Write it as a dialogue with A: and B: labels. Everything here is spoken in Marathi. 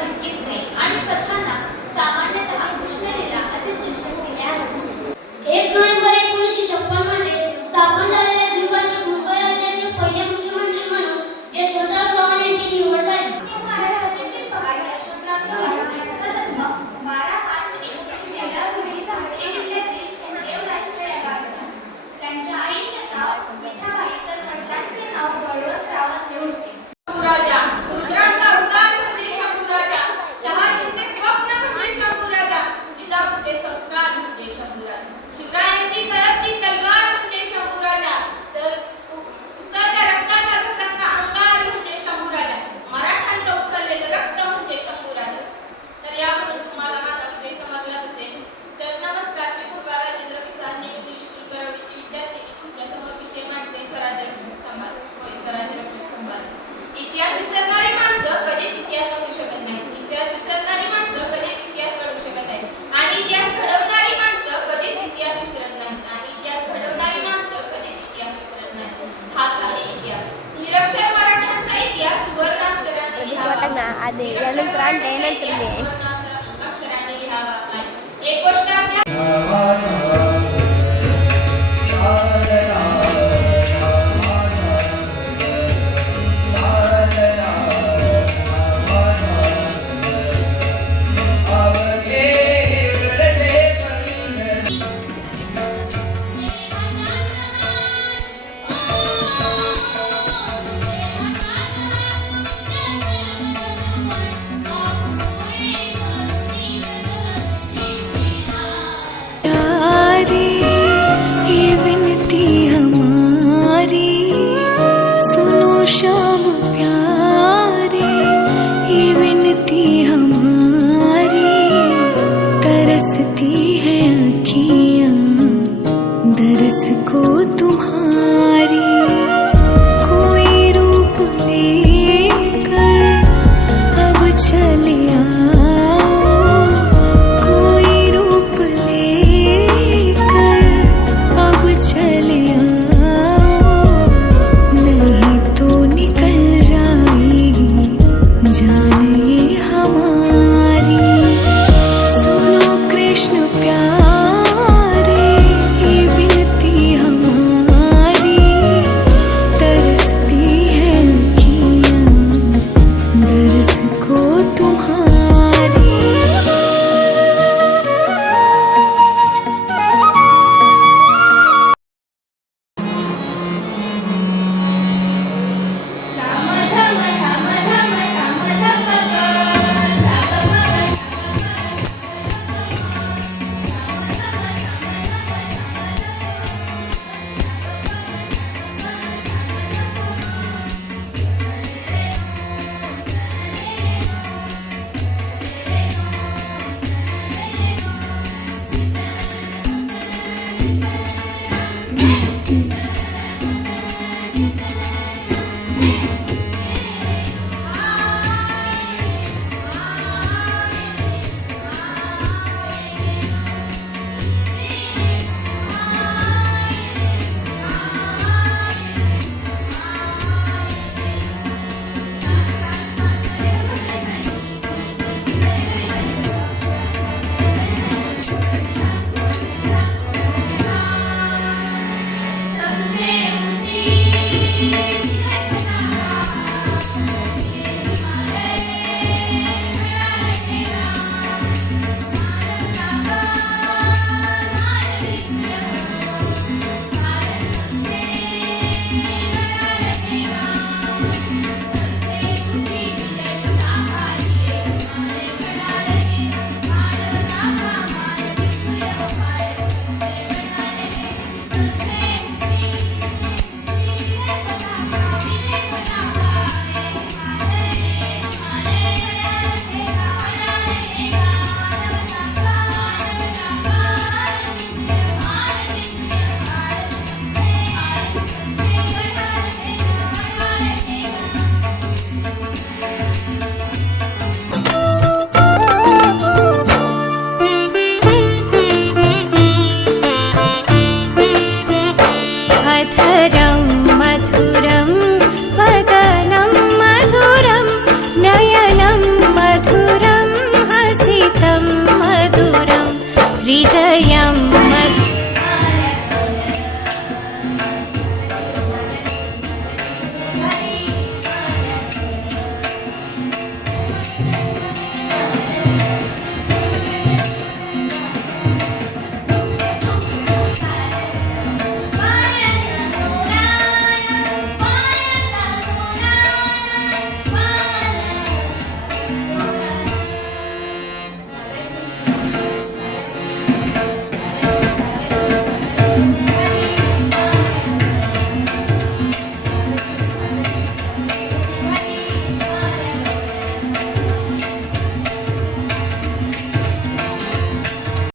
A: कृष्णाच्या किस्से आणि कथांना सामान्य
B: Dan and Tremaine.